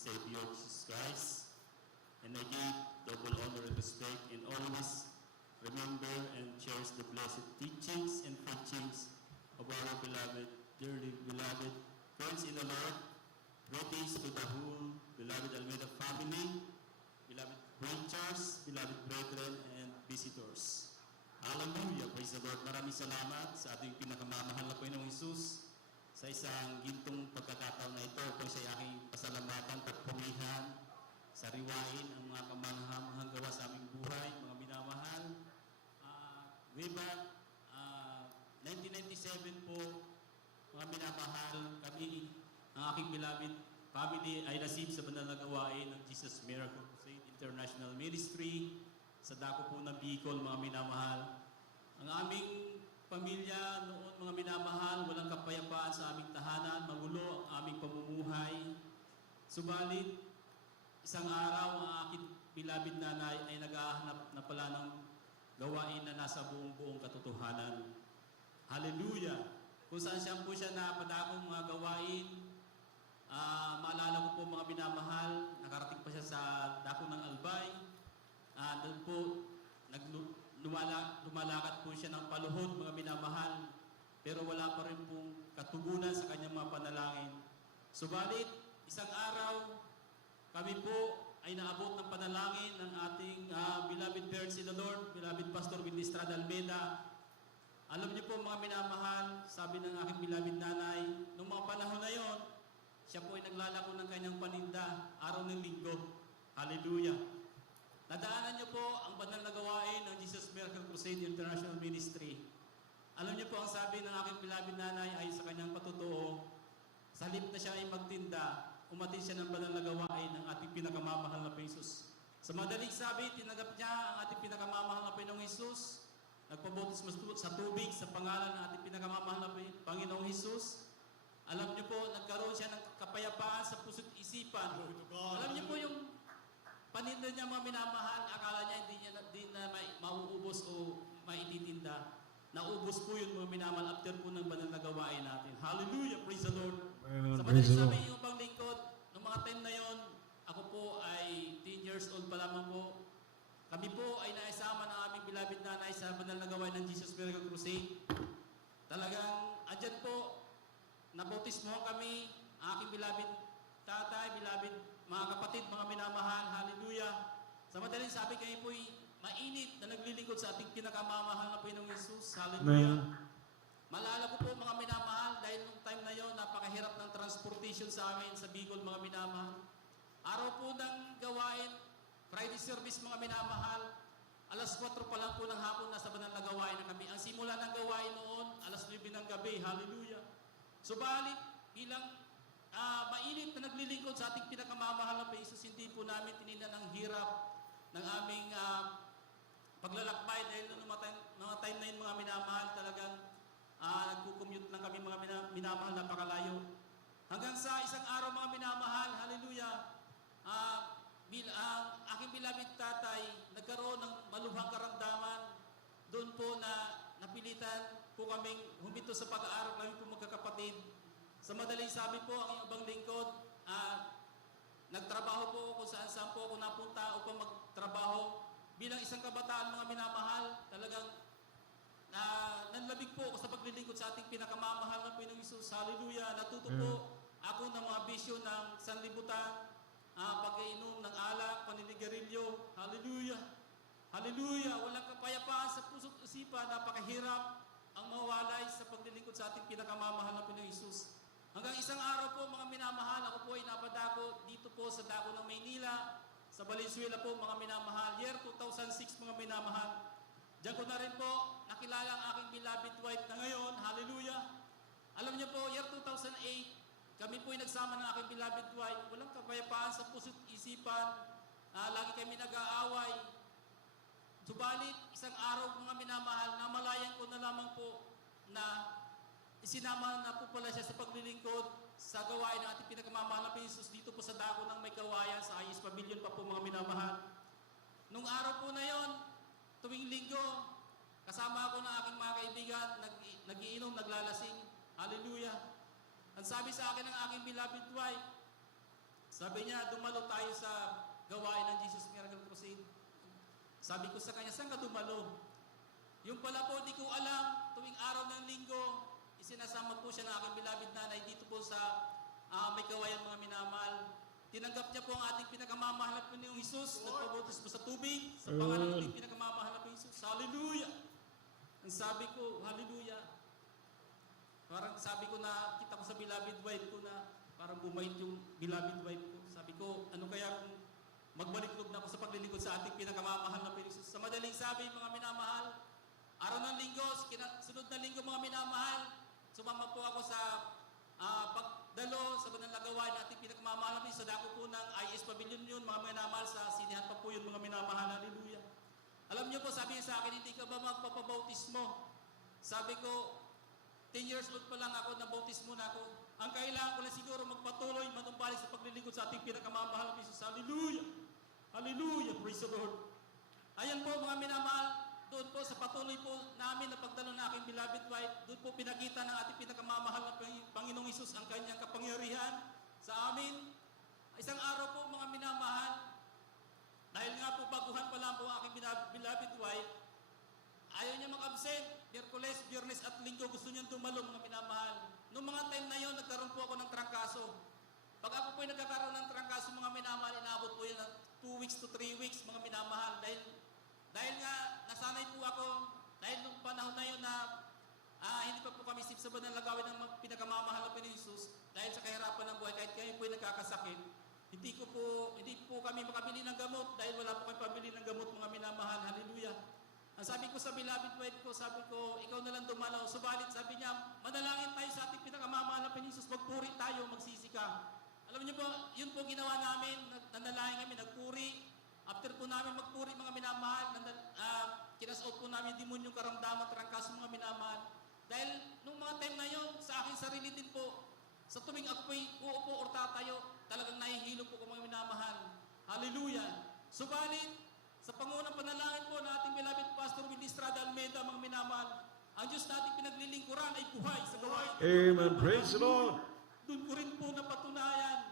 Savior Jesus Christ, and I give double honor and respect and always remember and cherish the blessed teachings and preachings of our beloved, dearly beloved friends in the Lord. Greetings to the whole beloved Almeida family, beloved preachers, beloved brethren, and visitors. Hallelujah! Praise the Lord. Maraming salamat sa ating pinakamamahal na Panginoong Hesus sa isang gintong pagkakataon na ito. Ito sa aking pasalamatan, pagpurihan, sariwain ang mga kamanghamanghang gawa sa aming buhay, mga minamahal. Way back 1997 po, mga minamahal, kami, ang aking beloved family ay nasib sa banal na gawain ng Jesus Miracle Crusade International Ministry sa dako po ng Bicol, mga minamahal. Ang aming pamilya noon, mga minamahal, walang kapayapaan sa aming tahanan, magulo ang aming pamumuhay. Subalit, isang araw, ang aking beloved nanay ay naghahanap na pala ng gawain na nasa buong katotohanan. Hallelujah! Kung saan siya po siya napadakong mga gawain, maalala ko po mga minamahal, nakarating pa siya sa dako ng Albay. Doon po, lumalakad po siya ng paluhod, mga minamahal, pero wala pa rin pong katugunan sa kanyang mga panalangin. Subalit, isang araw, kami po ay naabot ng panalangin ng ating beloved parents in the Lord, beloved Pastor Willie Estrada Almeida. Alam niyo po mga minamahal, sabi ng aking beloved nanay, nung mga panahon na yon, siya po ay naglalako ng kanyang paninda araw ng linggo. Hallelujah! Nadaanan niyo po ang banal na gawain ng Jesus Miracle Crusade International Ministry. Alam niyo po ang sabi ng aking beloved nanay ay sa kanyang patutuo, sa halip na siya ay magtinda, umatin siya ng banal na gawain ng ating pinakamamahal na Jesus. Sa madaling sabi, tinanggap niya ang ating pinakamamahal na Panginoong Jesus, nagpabotis sa tubig sa pangalan ng ating pinakamamahal na Panginoong Jesus. Alam niyo po, nagkaroon siya ng kapayapaan sa puso't isipan. Alam niyo po yung paninda niya mga minamahal, akala niya hindi na mauubos o maititinda. Naubos po yun mga minamahal after po ng banal na gawain natin. Hallelujah! Praise the Lord! Sa madaling sabi yung pang lingkod, noong mga time na yon, ako po ay 10 years old pa lamang po. Kami po ay naisama ng aming beloved nanay sa banal na gawain ng Jesus Miracle Crusade. Talagang andyan po, nabautismo kami, aking beloved tatay, beloved mga kapatid, mga minamahal, hallelujah. Sa madaling sabi kayo po'y mainit na naglilingkod sa ating pinakamamahal na Panginoong Jesus, hallelujah. Malala ko po mga minamahal, dahil nung time na yon, napakahirap ng transportation sa amin sa Bicol, mga minamahal. Araw po ng gawain, Friday service, mga minamahal, alas 4 pa lang po ng hapon, nasa banal na gawain na kami. Ang simula ng gawain noon, alas 9 ng gabi, hallelujah. Subalit, bilang mainit na naglilingkod sa ating pinakamamahal na Jesus, hindi po namin tininan ang hirap ng aming paglalakbay dahil noong mga time na yun, mga minamahal, talagang nagkukommute lang kami mga minamahal, napakalayo. Hanggang sa isang araw mga minamahal, hallelujah, aking beloved tatay, nagkaroon ng malubhang karamdaman. Doon po na napilitan po kaming huminto sa pag-aaral namin po magkakapatid. Sa madaling sabi po, ang ibang lingkod, nagtrabaho po ako kung saan po ako napunta upang magtrabaho. Bilang isang kabataan mga minamahal, talagang nanlabig po ako sa paglilingkod sa ating pinakamamahal na Panginoong Hesus. Hallelujah! Natuto po ako ng mga bisyo ng sanlibutan, pag-iinom ng alak, paninigarilyo. Hallelujah! Hallelujah! Walang kapayapaan sa puso't isipan, napakahirap ang mawalay sa paglilingkod sa ating pinakamamahal na Panginoong Hesus. Hanggang isang araw po mga minamahal, ako po ay napadako dito po sa dako ng Maynila, sa Valenzuela po mga minamahal, year 2006 mga minamahal. Diyan ko na rin po nakilala ang aking beloved wife na ngayon, hallelujah. Alam niyo po, year 2008, kami po ay nagsama ng aking beloved wife, walang kapayapaan sa puso't isipan, lagi kami nag-aaway. Subalit, isang araw mga minamahal, namalayan ko na lamang po na isinama na po pala siya sa paglilingkod sa gawain ng ating pinakamamahal na Jesus dito po sa dako ng may kawayan sa Ayos Pavilion pa po mga minamahal. Nung araw po na yon, tuwing linggo, kasama ako ng aking mga kaibigan, nagiinom, naglalasing. Hallelujah! Ang sabi sa akin ng aking beloved wife, Sabi niya, dumalo tayo sa gawain ng Jesus Miracle Crusade. Sabi ko sa kanya, saan ka dumalo? Yung pala po, di ko alam, tuwing araw ng linggo, isinasama po siya ng aking beloved nanay dito po sa may kawayan mga minamahal. Tinanggap niya po ang ating pinakamamahal na Panginoong Jesus, nagpabutos po sa tubig, sa pangalan ng ating pinakamamahal na Panginoong Jesus. Hallelujah! Ang sabi ko, hallelujah. Parang sabi ko na, kita ko sa beloved wife ko na, parang bumait yung beloved wife ko. Sabi ko, ano kaya kung magbaliklog na ako sa paglilingkod sa ating pinakamamahal na Panginoong Jesus. Sa madaling sabi, mga minamahal, araw ng linggo, sunod na linggo mga minamahal, sumama po ako sa pagdalo sa banal na gawain na ating pinakamamahal na Panginoon. Sa dako po ng IS Pavilion yun, mga minamahal, sa sinihan pa po yun, mga minamahal. Hallelujah. Alam niyo po, sabi niya sa akin, hindi ka ba magpapabautismo? Sabi ko, 10 years old pa lang ako, nabautismo na ako. Ang kailangan ko lang siguro magpatuloy, manumbalik sa paglilingkod sa ating pinakamamahal na Jesus. Hallelujah! Hallelujah! Praise the Lord! Ayan po mga minamahal, doon po sa patuloy po namin na pagdalo ng aking beloved wife, doon po pinakita ng ating pinakamamahal na Panginoong Jesus ang kanyang kapangyarihan sa amin. Isang araw po mga minamahal, dahil nga po baguhan pa lang po ang aking beloved wife, ayaw niya mag-absent. Miyerkules, Biyernes at Linggo gusto niyang dumalo mga minamahal. Noong mga time na yon, nagkaroon po ako ng trangkaso. Pag ako po ay nagkakaroon ng trangkaso mga minamahal, inaabot po yun ng 2 weeks to 3 weeks mga minamahal. Dahil nga nasanay po ako, dahil nung panahon na yun na hindi pa po kami sip sa banal na gawin ng pinakamamahal na Panginoon Jesus, dahil sa kahirapan ng buhay, kahit kami po ay nagkakasakit, hindi po kami makabili ng gamot dahil wala po kami pabili ng gamot mga minamahal. Hallelujah. Ang sabi ko sa beloved wife ko, sabi ko, ikaw na lang dumalaw. Subalit, sabi niya, manalangin tayo sa ating pinakamamahal na Panginoon Jesus, magpuri tayo, magsisi ka. Alam niyo po, yun po ginawa namin, nanalangin kami, nagpuri. After po namin magpuri mga minamahal, kinasaot po namin demonyong karamdaman, trangkaso mga minamahal. Dahil nung mga time na yun, sa aking sarili din po, sa tuwing ako po'y uupo or tatayo, talagang nahihilo po ko mga minamahal. Hallelujah! Subalit, sa pangunang panalangin po ng ating beloved Pastor Willie Estrada Almeida, mga minamahal, ang Diyos nating pinaglilingkuran ay buhay sa gawain. Amen. Praise the Lord. Doon ko rin po napatunayan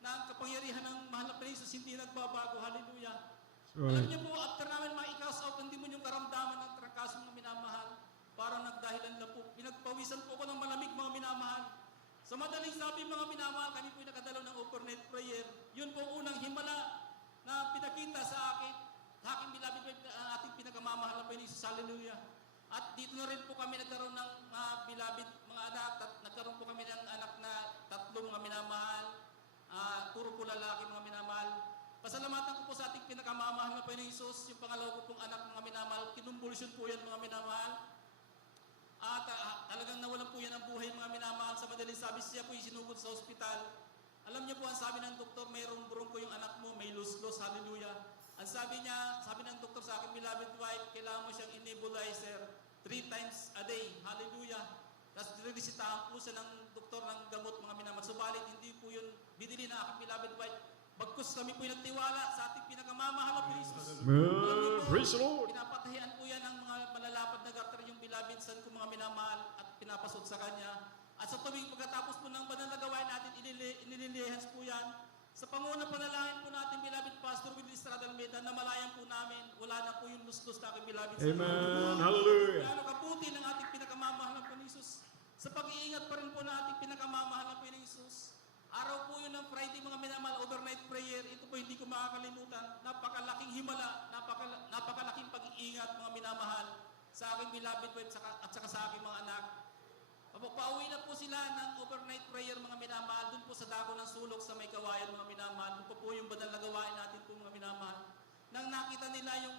na ang kapangyarihan ng mahal na Panginoon Jesus hindi nagbabago. Hallelujah. Right. Alam niyo po, after namin ma-cast out ng demonyong karamdaman ng trangkaso mga minamahal, parang nagdahilan lang po, pinagpawisan po ako ng malamig mga minamahal. Sa madaling sabi mga minamahal, kami po nakadalaw ng overnight prayer. Yun po unang himala na pinakita sa aking beloved wife, ating pinakamamahal na Panginoon Jesus. Hallelujah. At dito na rin po kami nagkaroon ng beloved mga anak. Nagkaroon po kami ng anak na 3 mga minamahal. Puro po lalaki mga minamahal. Pasalamatan ko po sa ating pinakamamahal na Panginoon Jesus. Yung pangalawa ko pong anak mga minamahal. Kinumbulsyon po yan mga minamahal. At talagang nawalan po yan ng buhay mga minamahal. Sa madaling sabi, siya po isinugod sa ospital. Alam niyo po, ang sabi ng doktor, mayroong bronco yung anak mo, may lus-lus. Hallelujah. Ang sabi ng doktor sa aking beloved wife, kailangan mo siyang nebulizer 3 times a day. Hallelujah. Tapos niresitahan po siya ng doktor ng gamot mga minamahal. Subalit, hindi po yun binili na aking beloved wife. Bagkus kami po yung nagtiwala sa ating pinakamamahal na Jesus. Praise the Lord. Pinapatahian po yan ng mga malalapad na garter yung beloved son ko mga minamahal at pinapasod sa kanya. At sa tuwing pagkatapos po ng banal na gawain natin, inililihans po yan. Sa pangunang panalangin po natin, beloved Pastor Willie Estrada Almeida, na malayan po namin, wala na po yung lus-lus na aking beloved son. Amen. Hallelujah. Kaya kaputi ng ating pinakamamahal na Panginoon Jesus. Sa pag-iingat pa rin po ng ating pinakamamahal na Panginoon Jesus. Araw po yun ng Friday mga minamahal, overnight prayer. Ito po hindi ko makakalimutan. Napakalaking himala, napakalaking pag-iingat mga minamahal sa aking beloved wife at saka sa aking mga anak. Pauwi na po sila ng overnight prayer mga minamahal, doon po sa dako ng sulok sa may kawayan mga minamahal. Doon po yung banal na gawain natin po mga minamahal. Nang nakita nila yung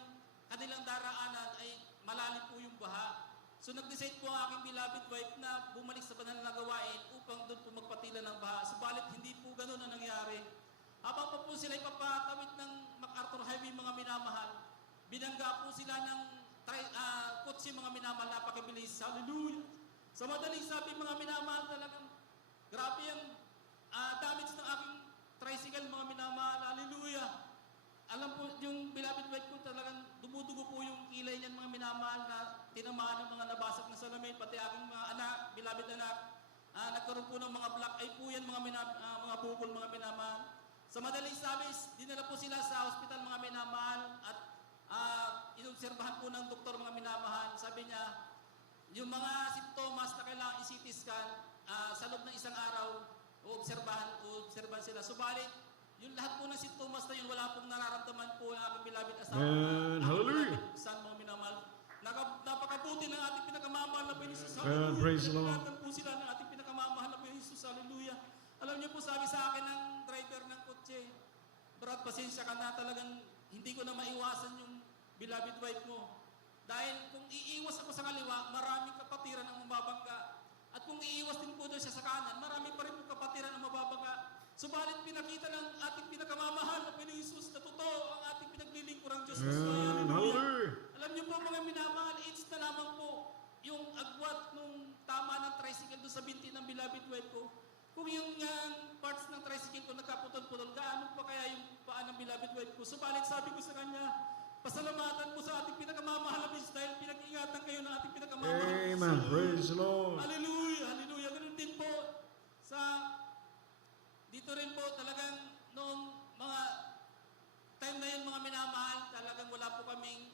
kanilang daraanan ay malalim po yung baha. So nag-decide po ang aking beloved wife na bumalik sa banal na gawain upang doon po magpatila ng baha. Subalit hindi po ganun ang nangyari. Habang pa po sila ipapatawid ng MacArthur Highway mga minamahal, binangga po sila ng kotse mga minamahal, napakabilis. Hallelujah! Sa madaling sabi mga minamahal, talagang grabe ang damage ng aking tricycle mga minamahal. Hallelujah! Alam po, yung beloved wife ko talagang dumudugo po yung kilay niyan mga minamahal na tinamaan ng mga nabasag na salamin, pati aking mga anak, beloved anak, nagkaroon po ng mga black eye po yan mga bukol mga minamahal. Sa madaling sabi, dinala po sila sa ospital mga minamahal at inobserbahan po ng doktor mga minamahal. Sabi niya, yung mga simptomas na kailangan i-CT scan, sa loob ng isang araw, uobserbahan sila. Subalit, yung lahat po ng simptomas na yun, wala pong nararamdaman po ang aking beloved asawa. And hallelujah. San mga minamahal. Napakabuti ng ating pinakamamahal na Panginoon Jesus. And praise the Lord. Pinagdadaan po sila ng ating pinakamamahal na Panginoon Jesus. Hallelujah. Alam niyo po, sabi sa akin ng driver ng kotse, Brad, pasensya ka na, talagang hindi ko na maiwasan yung beloved wife mo. Dahil kung iiwas ako sa kaliwa, maraming kapatiran ang mababangga. At kung iiwas din po doon siya sa kanan, marami pa rin po kapatiran ang mababangga. Subalit pinakita ng ating pinakamamahal na Panginoon Jesus na totoo ang ating pinaglilingkurang Diyos. And hallelujah. Alam niyo po mga minamahal, it's na lamang po yung agwat nung tama ng tricycle doon sa binti ng beloved wife ko. Kung yung parts ng tricycle ko nagkaputol-putol, gaano pa kaya yung paa ng beloved wife ko? Subalit sabi ko sa kanya, pasalamatan po sa ating pinakamamahal na Diyos dahil pinag-ingatan kayo ng ating pinakamamahal na Diyos. Amen. Praise the Lord. Hallelujah, hallelujah. Ganun din po dito rin po talagang noong mga time na yun mga minamahal, talagang wala po kaming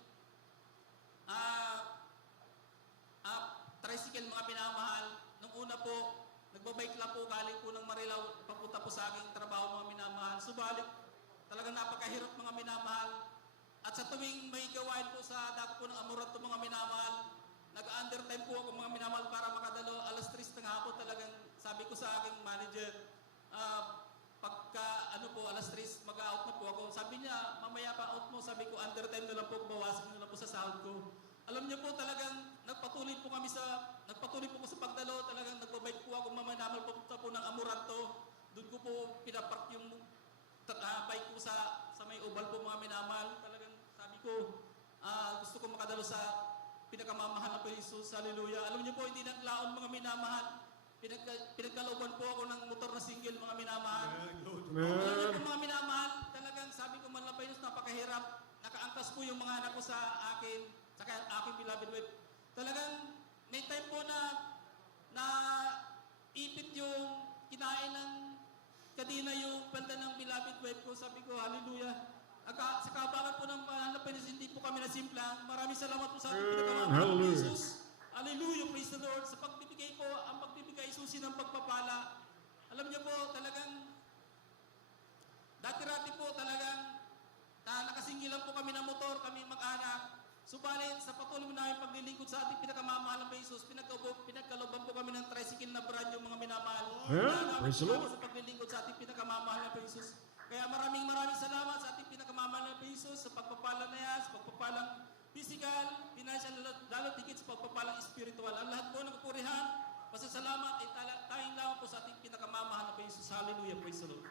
tricycle mga minamahal. Nung una po, nagbabike lang po galing po ng Marilao, papunta po sa aking trabaho mga minamahal. Subalit, talagang napakahirap mga minamahal. At sa tuwing may gawain po sa dako po ng Amurat mga minamahal, nag-undertime po ako mga minamahal para makadalo. Alas 3 ng hapon talagang sabi ko sa aking manager, pagka alas 3 mag-out na po ako. Sabi niya, mamaya pa out mo. Sabi ko, undertime na lang po, bawasan na lang po sa sahod ko. Alam niyo po talagang nagpatuloy po ko sa pagdalo. Talagang nagbabike po ako mamanamal papunta po ng Amoranto. Doon ko po pinapark yung bike ko sa may oval po mga minamahal. Talagang sabi ko, gusto ko makadalo sa pinakamamahal na Panginoon Jesus. Hallelujah. Alam niyo po, hindi naglaon mga minamahal. Pinagkalooban po ako ng motor na single mga minamahal. Alam niyo po mga minamahal, talagang sabi ko man lang Panginoon, napakahirap. Nakaangkas po yung mga anak ko sa akin, saka aking beloved wife. Talagang may time po na ipit yung kinain ng kadina yung panda ng beloved wife ko. Sabi ko, hallelujah. Sa kabangan po ng mahal na Panginoon, hindi po kami nasimplang. Maraming salamat po sa ating pinakamamahal na Jesus. Hallelujah, praise the Lord. Sa pagbibigay po, ang pagbibigay susi ng pagpapala. Alam niyo po, talagang dati-rati po talagang nakasingilan po kami ng motor, kami mag-anak. Subalit, sa patuloy namin paglilingkod sa ating pinakamamahal na Jesus, pinagkaloban po kami ng tricycle na brand yung mga minamahal. Praise the Lord. Sa paglilingkod sa ating pinakamamahal na Jesus. Kaya maraming salamat sa ating pinakamamahal na Jesus sa pagpapala na yan, sa pagpapalang physical, financial, lalo tigit sa pagpapalang spiritual. Ang lahat po ng kapurihan,